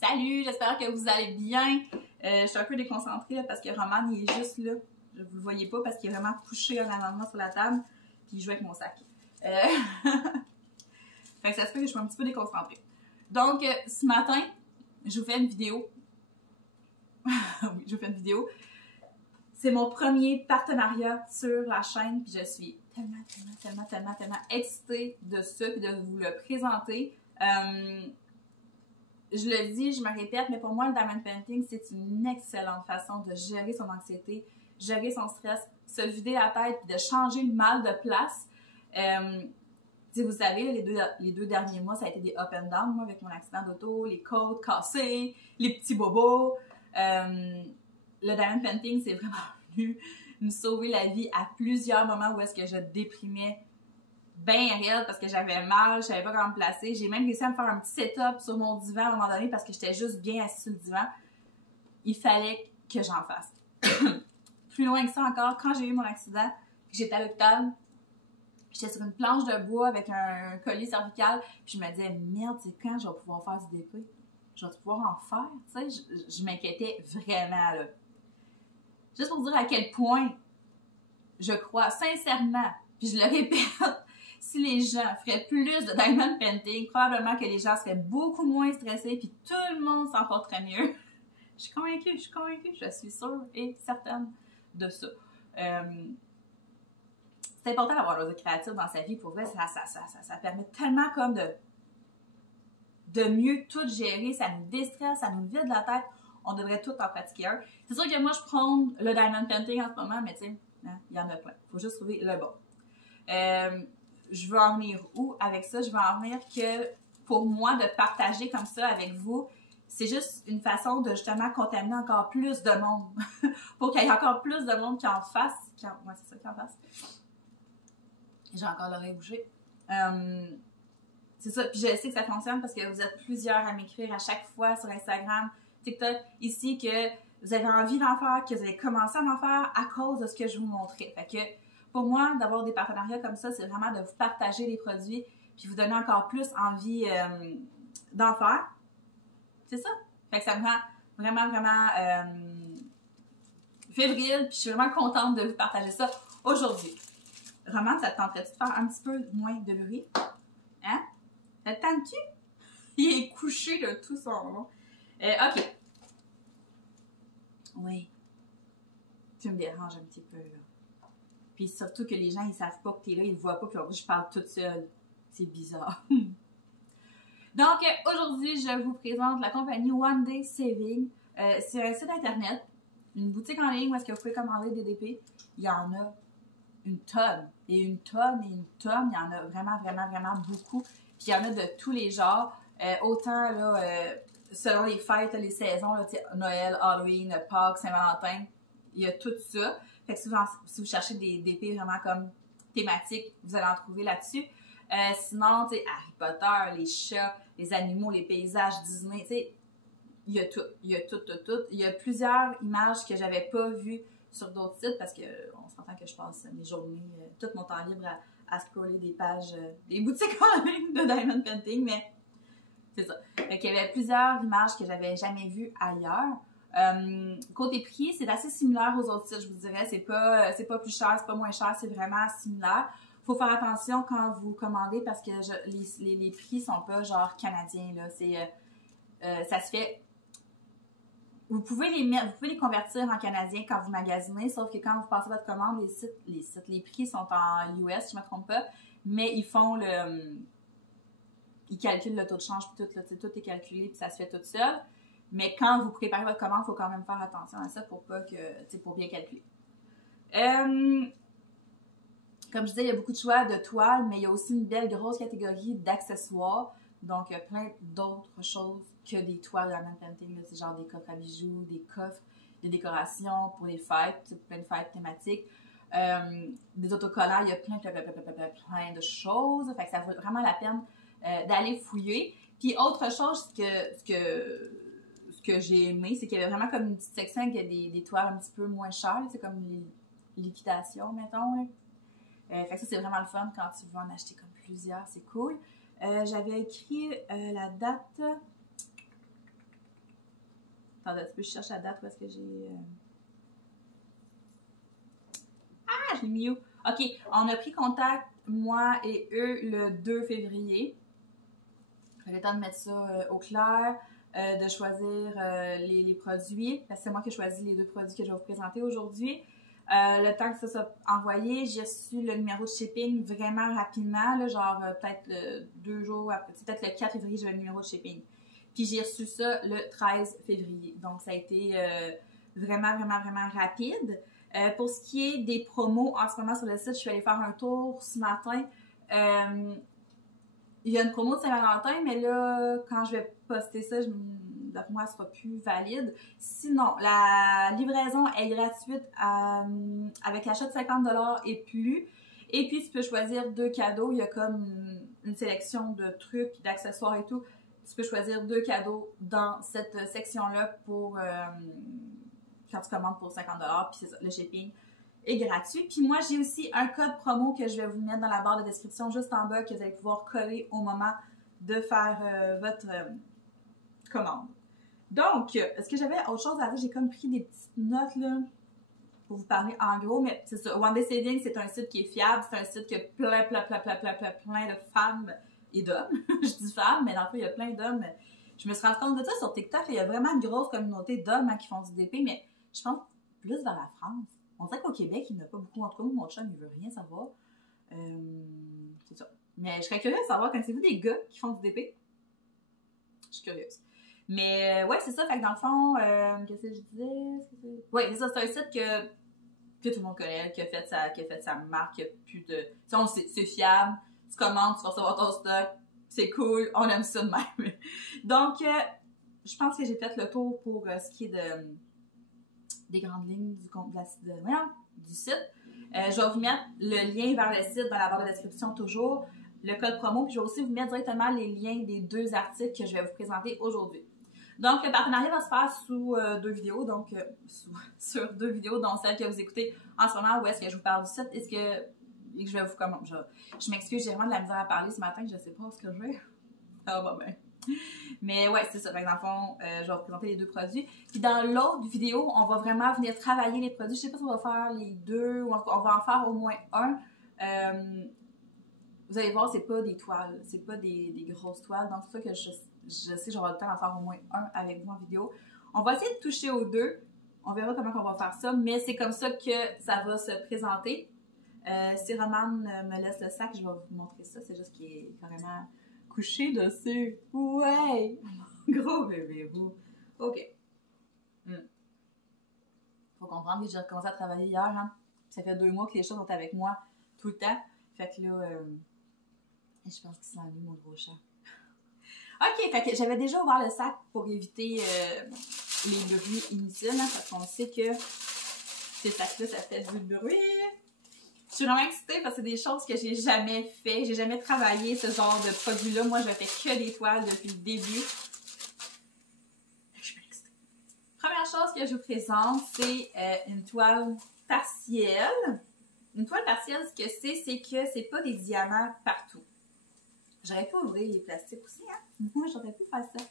Salut, j'espère que vous allez bien. Je suis un peu déconcentrée là, parce que Roman il est juste là. Vous le voyez pas parce qu'il est vraiment couché en avant de moi sur la table puis il joue avec mon sac. Fait que ça se fait que je suis un petit peu déconcentrée. Donc, ce matin, je vous fais une vidéo. Oui, je vous fais une vidéo. C'est mon premier partenariat sur la chaîne puis je suis tellement excitée de ça et de vous le présenter. Je le dis, je me répète, mais pour moi, le diamond painting, c'est une excellente façon de gérer son anxiété, gérer son stress, se vider la tête et de changer le mal de place. Vous savez, les deux derniers mois, ça a été des up and down, moi, avec mon accident d'auto, les côtes cassées, les petits bobos. Le diamond painting, c'est vraiment venu me sauver la vie à plusieurs moments où est-ce que je déprimais bien raide parce que j'avais mal, je savais pas comment me placer. J'ai même réussi à me faire un petit setup sur mon divan à un moment donné parce que j'étais juste bien assise sur le divan. Il fallait que j'en fasse. Plus loin que ça encore, quand j'ai eu mon accident, j'étais à l'hôpital, j'étais sur une planche de bois avec un collier cervical, puis je me disais, merde, c'est quand je vais pouvoir faire du DP? Je vais pouvoir en faire? Tu sais, je m'inquiétais vraiment, là. Juste pour dire à quel point je crois sincèrement, puis je le répète, si les gens feraient plus de diamond painting, probablement que les gens seraient beaucoup moins stressés puis tout le monde s'en porterait mieux. Je suis convaincue, je suis sûre et certaine de ça. C'est important d'avoir l'oiseau créatif dans sa vie, pour vrai, ça permet tellement comme de mieux tout gérer, ça nous déstresse, ça nous vide la tête, on devrait tout en pratiquer un. C'est sûr que moi je prends le diamond painting en ce moment, mais tu sais, hein, il y en a plein, faut juste trouver le bon. Je veux en venir où avec ça? Je veux en venir que pour moi, de partager comme ça avec vous, c'est juste une façon de justement contaminer encore plus de monde. Pour qu'il y ait encore plus de monde qui en fasse. Ouais, c'est ça, qui en fasse. J'ai encore l'oreille bouchée. C'est ça. Puis je sais que ça fonctionne parce que vous êtes plusieurs à m'écrire à chaque fois sur Instagram, TikTok, ici, que vous avez envie d'en faire, que vous avez commencé à en faire à cause de ce que je vous montrais. Fait que pour moi, d'avoir des partenariats comme ça, c'est vraiment de vous partager les produits puis vous donner encore plus envie d'en faire. C'est ça. Fait que ça me rend vraiment fébrile puis je suis vraiment contente de vous partager ça aujourd'hui. Roman, ça te tenterait-tu de faire un petit peu moins de bruit? Hein? Ça te tente-tu? Il est couché de tout son long. OK. Oui. Tu me déranges un petit peu, là. Puis surtout que les gens, ils savent pas que t'es là, ils ne voient pas, puis je parle toute seule. C'est bizarre. Donc, aujourd'hui, je vous présente la compagnie One Day Saving. C'est un site internet, une boutique en ligne où est-ce que vous pouvez commander des DP. Il y en a une tonne. Et une tonne. Il y en a vraiment beaucoup. Puis il y en a de tous les genres. Autant, là, selon les fêtes, les saisons, là, Noël, Halloween, Pâques, Saint-Valentin, il y a tout ça. Fait que souvent, si vous cherchez des DP vraiment comme thématiques, vous allez en trouver là-dessus. Sinon, tu sais, Harry Potter, les chats, les animaux, les paysages Disney, tu sais, il y a tout. Il y a plusieurs images que j'avais pas vues sur d'autres sites parce que on s'entend que je passe mes journées, tout mon temps libre à scroller des pages, des boutiques en ligne de diamond painting, mais c'est ça. Fait qu'il y avait plusieurs images que j'avais jamais vues ailleurs. Côté prix, c'est assez similaire aux autres sites, je vous dirais. C'est pas plus cher, c'est pas moins cher, c'est vraiment similaire. Faut faire attention quand vous commandez parce que les prix sont pas genre canadiens, là. Ça se fait. Vous pouvez les convertir en canadiens quand vous magasinez, sauf que quand vous passez votre commande, les prix sont en US, si je me trompe pas, mais ils calculent le taux de change puis tout est calculé puis ça se fait tout seul. Mais quand vous préparez votre commande, il faut quand même faire attention à ça pour bien calculer. Comme je disais, il y a beaucoup de choix de toiles, mais il y a aussi une belle grosse catégorie d'accessoires. Donc, il y a plein d'autres choses que des toiles de diamond painting. C'est genre des coffres à bijoux, des coffres de décoration pour les fêtes, plein de fêtes thématiques. Des autocollants, il y a plein de choses. Fait que ça vaut vraiment la peine d'aller fouiller. Puis, autre chose ce que j'ai aimé, c'est qu'il y avait vraiment comme une petite section avec des toiles un petit peu moins chères, c'est comme les liquidations, mettons. Hein. Fait que ça, c'est vraiment le fun quand tu veux en acheter comme plusieurs, c'est cool. J'avais écrit la date Attends un petit peu, je cherche la date où est-ce que j'ai... Ah, je l'ai mis où? OK, on a pris contact, moi et eux, le 2 février. J'ai le temps de mettre ça au clair, de choisir les produits, parce que c'est moi qui ai choisi les 2 produits que je vais vous présenter aujourd'hui. Le temps que ça soit envoyé, j'ai reçu le numéro de shipping vraiment rapidement, là, genre peut-être 2 jours après, peut-être le 4 février, j'avais le numéro de shipping. Puis j'ai reçu ça le 13 février. Donc ça a été vraiment rapide. Pour ce qui est des promos, en ce moment sur le site, je suis allée faire un tour ce matin. Il y a une promo de Saint-Valentin, mais là, quand je vais poster ça, pour moi, elle sera plus valide. Sinon, la livraison est gratuite avec l'achat de 50$ et plus. Et puis, tu peux choisir 2 cadeaux. Il y a comme une sélection de trucs, d'accessoires et tout. Tu peux choisir 2 cadeaux dans cette section-là pour quand tu commandes pour 50$. Puis c'est ça, le shipping est gratuit. Puis moi, j'ai aussi un code promo que je vais vous mettre dans la barre de description juste en bas que vous allez pouvoir coller au moment de faire votre commande. Donc, est-ce que j'avais autre chose à dire? J'ai comme pris des petites notes là pour vous parler en gros, mais c'est ça. One Day Saving, c'est un site qui est fiable. C'est un site qui a plein de femmes et d'hommes. Je dis femmes, mais dans le fond, il y a plein d'hommes. Je me suis rendu compte de ça sur TikTok. Il y a vraiment une grosse communauté d'hommes qui font du DP, mais je pense plus vers la France. On dirait qu'au Québec, il n'y en a pas beaucoup. En tout cas, mon chum, il veut rien savoir. C'est ça. Mais je serais curieuse de savoir, connaissez-vous des gars qui font du DP? Je suis curieuse. Mais ouais, c'est ça. Fait que dans le fond, qu'est-ce que je disais? Ouais, c'est ça. C'est un site que tout le monde connaît, qui a fait sa marque, qui a plus de... Tu sais, on sait, c'est fiable. Tu commandes, tu vas recevoir ton stock. C'est cool. On aime ça de même. Donc, je pense que j'ai fait le tour pour ce qui est des grandes lignes du site. Je vais vous mettre le lien vers le site dans la barre de description toujours, le code promo, puis je vais aussi vous mettre directement les liens des 2 articles que je vais vous présenter aujourd'hui. Donc, le partenariat va se faire sous 2 vidéos, donc sur 2 vidéos, dont celle que vous écoutez en ce moment, où est-ce que je vous parle du site, et que je vais vous comment je m'excuse, j'ai vraiment de la misère à parler ce matin, je sais pas ce que je vais. Ah bah ben. Mais ouais, c'est ça. Dans le fond, je vais vous présenter les 2 produits. Puis dans l'autre vidéo, on va vraiment venir travailler les produits. Je sais pas si on va faire les 2 ou on va en faire au moins un. Vous allez voir, c'est pas des toiles, c'est pas des grosses toiles. Donc c'est ça que je sais que j'aurai le temps d'en faire au moins un avec vous en vidéo. On va essayer de toucher aux 2. On verra comment on va faire ça, mais c'est comme ça que ça va se présenter. Si Roman me laisse le sac, je vais vous montrer ça. C'est juste qu'il est carrément couché dessus. Ouais! Gros bébé, vous. OK. Faut comprendre que j'ai recommencé à travailler hier, hein. Ça fait 2 mois que les choses sont avec moi tout le temps. Fait que là, je pense qu'il s'ennuie, mon gros chat. OK, fait que j'avais déjà ouvert le sac pour éviter les bruits inutiles, hein, parce qu'on sait que ces sacs-là, ça fait du bruit. Je suis vraiment excitée parce que c'est des choses que j'ai jamais fait. J'ai jamais travaillé ce genre de produit-là. Moi, je fais que des toiles depuis le début. Je suis excitée. Première chose que je vous présente, c'est une toile partielle. Une toile partielle, ce que c'est que c'est pas des diamants partout. J'aurais pu ouvrir les plastiques aussi, hein? Moi, j'aurais pu faire ça.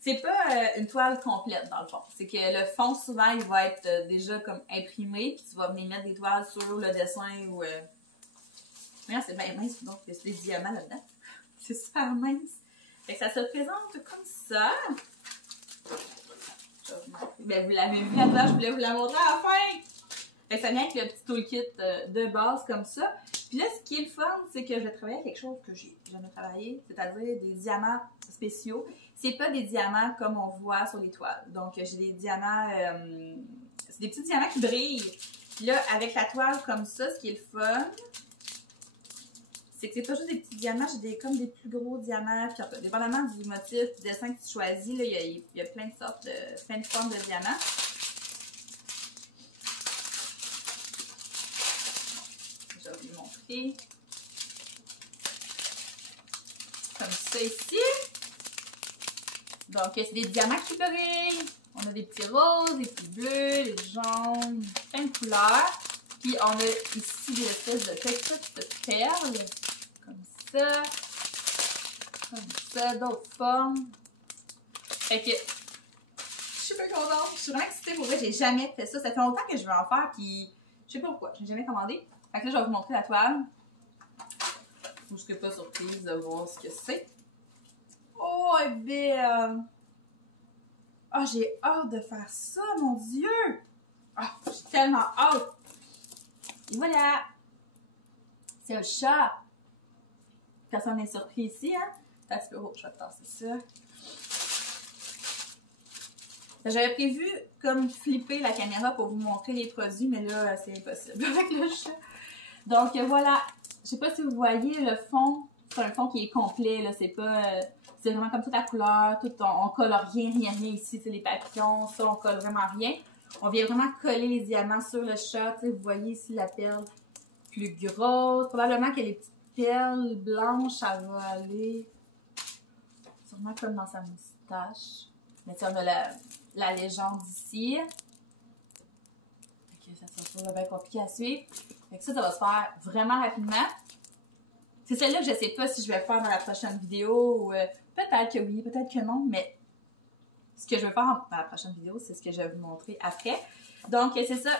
C'est pas une toile complète, dans le fond. C'est que le fond, souvent, il va être déjà comme imprimé, puis tu vas venir mettre des toiles sur le dessin ou... Regarde, c'est bien mince, donc il y a des diamants là-dedans. C'est super mince. Fait que ça se présente comme ça. Ben, vous l'avez vu là-dedans, je voulais vous la montrer à la fin! Fait que ça vient avec le petit toolkit de base comme ça. Puis là, ce qui est le fun, c'est que je vais travailler avec quelque chose que j'ai jamais travaillé, c'est-à-dire des diamants spéciaux. C'est pas des diamants comme on voit sur les toiles. Donc, j'ai des diamants... c'est des petits diamants qui brillent. Puis là, avec la toile comme ça, ce qui est le fun, c'est que c'est pas juste des petits diamants, j'ai comme des plus gros diamants. Puis, dépendamment du motif, du dessin que tu choisis, là, il y a plein de sortes, plein de formes de diamants. Je vais vous montrer. Comme ça ici. Donc, c'est des diamants qui brillent. On a des petits roses, des petits bleus, des jaunes, plein de couleurs. Puis, on a ici des espèces de petites perles. Comme ça. Comme ça, d'autres formes. Fait que, je suis bien contente. Je suis vraiment excitée pour vrai. J'ai jamais fait ça. Ça fait longtemps que je veux en faire, puis je sais pas pourquoi. Je n'ai jamais commandé. Fait que là, je vais vous montrer la toile. Vous ne serez pas surprise de voir ce que c'est. Oh, elle est belle! Ah, j'ai hâte de faire ça, mon Dieu! Ah, j'ai tellement hâte! Et voilà! C'est un chat! Personne n'est surpris ici, hein? Un petit peu, oh, je vais te passer ça. J'avais prévu comme flipper la caméra pour vous montrer les produits, mais là, c'est impossible avec le chat. Donc voilà, je sais pas si vous voyez le fond, c'est un fond qui est complet, là, c'est pas, c'est vraiment comme toute la couleur, tout, on colle rien ici, les papillons, ça, on colle vraiment rien. On vient vraiment coller les diamants sur le chat, vous voyez ici la perle plus grosse, probablement que les petites perles blanches, ça va aller sûrement comme dans sa moustache. Mais on a la légende ici. Ok, ça sera bien compliqué à suivre. Fait que ça va se faire vraiment rapidement. C'est celle-là que je ne sais pas si je vais faire dans la prochaine vidéo. Ou peut-être que oui, peut-être que non. Mais ce que je vais faire dans la prochaine vidéo, c'est ce que je vais vous montrer après. Donc, c'est ça.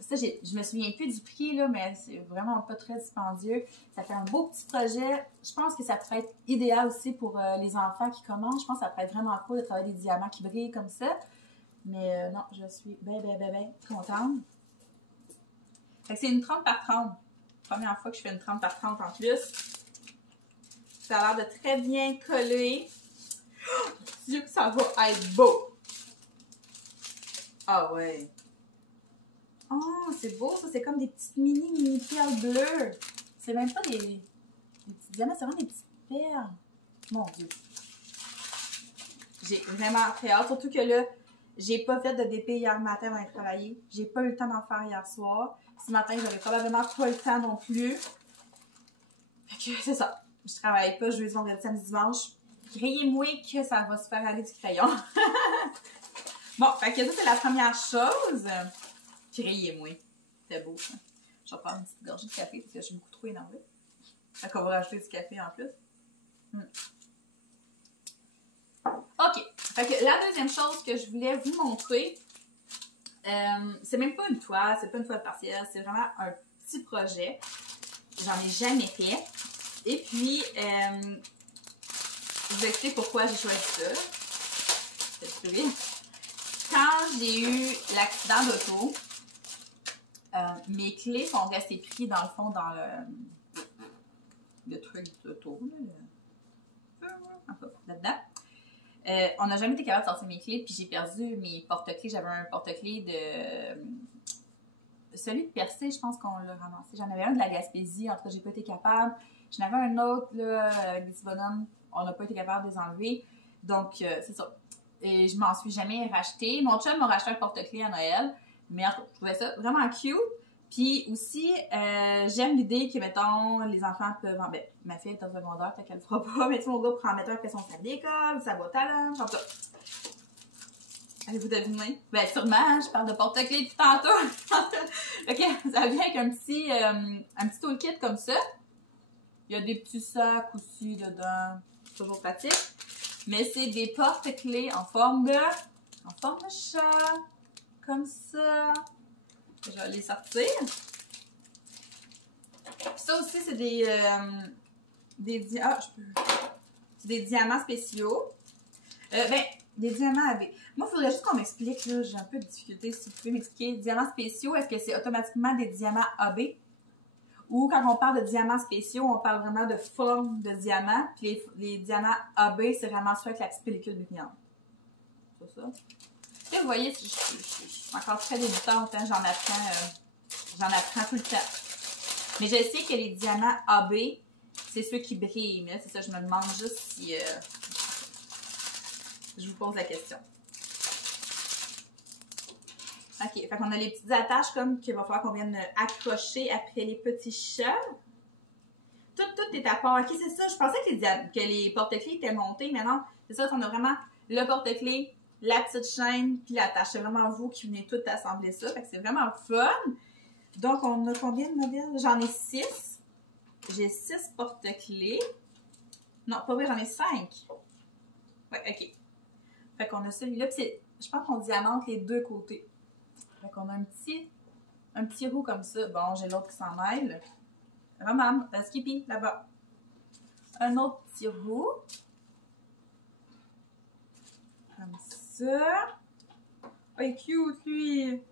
Ça, je me souviens plus du prix, là, mais c'est vraiment pas très dispendieux. Ça fait un beau petit projet. Je pense que ça pourrait être idéal aussi pour les enfants qui commencent. Je pense que ça pourrait être vraiment cool de travailler des diamants qui brillent comme ça. Mais non, je suis bien contente. Fait que c'est une 30 par 30. Première fois que je fais une 30 par 30 en plus. Ça a l'air de très bien coller. Oh, Dieu que ça va être beau! Ah ouais! Oh, c'est beau ça, c'est comme des petites mini perles bleues. C'est même pas des petits diamants, c'est vraiment des petites perles. Mon Dieu. J'ai vraiment très hâte, surtout que là, j'ai pas fait de DP hier matin avant de travailler. J'ai pas eu le temps d'en faire hier soir. Ce matin, j'aurais probablement pas le temps non plus. Fait que c'est ça. Je travaille pas jeudi, vendredi, samedi, dimanche. Criez-moi que ça va se faire aller du crayon. Bon, fait que ça, c'est la première chose. Criez-moi. C'était beau, ça. Je vais prendre une petite gorgée de café parce que je suis beaucoup trop énervée. Fait qu'on va rajouter du café en plus. OK. Fait que la deuxième chose que je voulais vous montrer, c'est même pas une toile, c'est pas une toile partielle, c'est vraiment un petit projet. J'en ai jamais fait. Et puis, je vous explique pourquoi j'ai choisi ça. Quand j'ai eu l'accident d'auto, mes clés sont restées prises dans le fond dans le truc d'auto, là-dedans. On n'a jamais été capable de sortir mes clés, puis j'ai perdu mes porte-clés. J'avais un porte-clés de celui de Percé, je pense qu'on l'a ramassé. J'en avais un de la Gaspésie, en tout cas, j'ai pas été capable. J'en avais un autre, là, avec des petits bonhommes. On n'a pas été capable de les enlever. Donc, c'est ça. Et je m'en suis jamais racheté. Mon chum m'a racheté un porte-clés à Noël. Mais je trouvais ça vraiment cute. Puis aussi, j'aime l'idée que, mettons, les enfants peuvent... Ben, ma fille est en secondaire, peut-être qu'elle le fera pas. Mais tu sais, mon gars pourra en mettre un après son sac d'école, sa boîte à lunch, en tout cas. Allez-vous deviner? Ben, sûrement, je parle de porte-clés depuis tantôt. OK, ça vient avec un petit toolkit comme ça. Il y a des petits sacs aussi dedans. C'est toujours pratique. Mais c'est des porte-clés en forme de chat. Comme ça. Je vais les sortir. Ça aussi, c'est des diamants spéciaux. Des diamants AB. Moi, il faudrait juste qu'on m'explique, là, j'ai un peu de difficulté, si vous pouvez m'expliquer. Diamants spéciaux, est-ce que c'est automatiquement des diamants AB? Ou quand on parle de diamants spéciaux, on parle vraiment de forme de diamant, puis les diamants AB, c'est vraiment ça avec la petite pellicule brillante. C'est ça? Et vous voyez, je suis encore très débutante, hein, j'en apprends tout le temps. Mais je sais que les diamants AB, c'est ceux qui brillent. Mais là, c'est ça, je me demande juste si... je vous pose la question. OK, fait qu'on a les petites attaches comme qu'il va falloir qu'on vienne accrocher après les petits chats. Tout est à part. OK, c'est ça. Je pensais que les porte-clés étaient montés, mais non. C'est ça, on a vraiment le porte-clés, la petite chaîne, puis l'attache. C'est vraiment vous qui venez tout assembler ça. Fait que c'est vraiment fun. Donc, on a combien de modèles? J'en ai 6. J'ai 6 porte-clés. Non, pas vrai, j'en ai 5. Ouais, OK. Fait qu'on a celui-là. je pense qu'on diamante les deux côtés. Fait qu'on a un petit roux comme ça. Bon, j'ai l'autre qui s'en mêle. Maman, Skippy, là-bas. Un autre petit roux. Comme ça. Oh, il est cute, lui.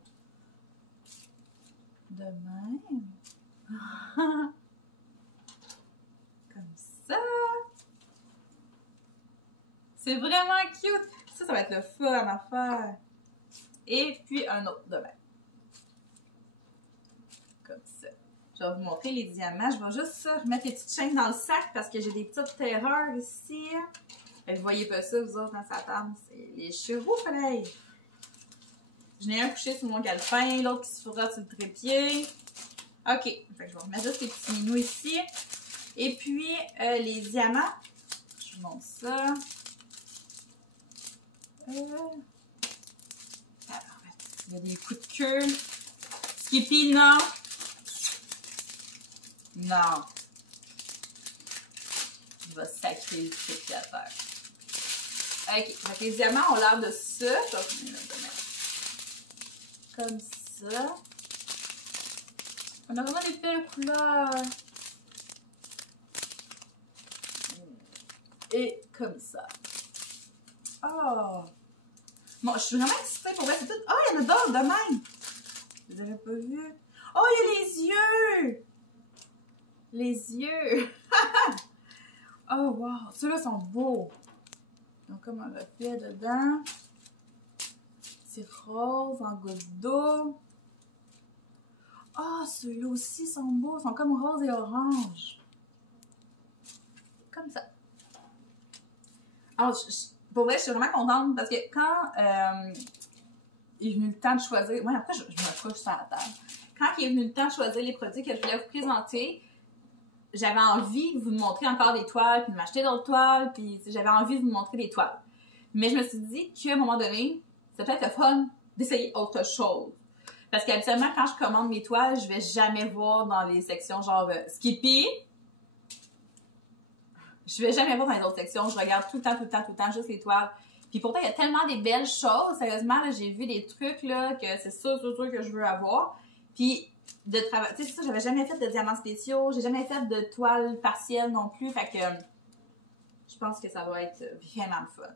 De même. Comme ça. C'est vraiment cute. Ça va être le fun à faire. Et puis un autre de même. Comme ça. Je vais vous montrer les diamants. Je vais juste remettre les petites chaînes dans le sac parce que j'ai des petites terreurs ici. Vous voyez pas ça, vous autres, dans sa table. C'est les chevaux, pareil. Je n'ai un couché sur mon calepin, l'autre qui se frotte sur le trépied. OK. Fait que je vais remettre juste les petits minous ici. Et puis, les diamants. Je vous montre ça. Il y a des coups de queue. Skippy, non. Non. Il va sacrer le truc à terre. OK. Donc, les diamants ont l'air de ça. Comme ça. On a vraiment des belles couleurs. Et comme ça. Oh! Bon, je suis vraiment excitée pour vrai. C'est tout. Oh, il y en a d'autres de même. Je les avais pas vus. Oh, il y a les yeux! Les yeux! Oh, wow! Ceux-là sont beaux. Ils ont comme un reflet dedans. C'est rose en goutte d'eau. Oh, ceux-là aussi sont beaux. Ils sont comme rose et orange. Comme ça. Alors, pour vrai, je suis vraiment contente parce que quand il est venu le temps de choisir... Moi, après, je me couche sur la table. Quand il est venu le temps de choisir les produits que je voulais vous présenter, j'avais envie de vous montrer encore des toiles, puis de m'acheter d'autres toiles, puis j'avais envie de vous montrer des toiles. Mais je me suis dit qu'à un moment donné, c'est peut-être le fun d'essayer autre chose. Parce qu'habituellement, quand je commande mes toiles, je vais jamais voir dans les sections genre Skippy. Je vais jamais voir dans les autres sections. Je regarde tout le temps, juste les toiles. Puis pourtant, il y a tellement des belles choses. Sérieusement, j'ai vu des trucs là que c'est sûr que je veux avoir. Puis de travail, tu sais, c'est ça, j'avais jamais fait de diamants spéciaux. J'ai jamais fait de toiles partielles non plus. Fait que je pense que ça va être vraiment le fun.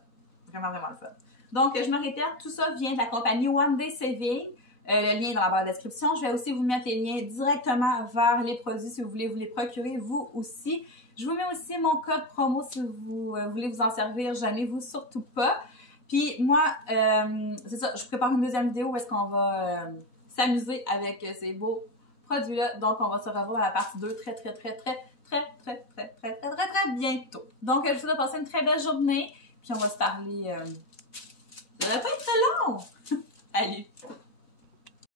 Vraiment, vraiment le fun. Donc, je me répète, tout ça vient de la compagnie One Day Saving. Le lien est dans la barre de description. Je vais aussi vous mettre les liens directement vers les produits si vous voulez vous les procurer, vous aussi. Je vous mets aussi mon code promo si vous voulez vous en servir. Gênez-vous surtout pas. Puis moi, c'est ça, je prépare une deuxième vidéo où est-ce qu'on va s'amuser avec ces beaux produits-là. Donc, on va se revoir dans la partie 2 très bientôt. Donc, je vous souhaite de passer une très belle journée. Puis on va se parler... ça va pas être très long! Allez!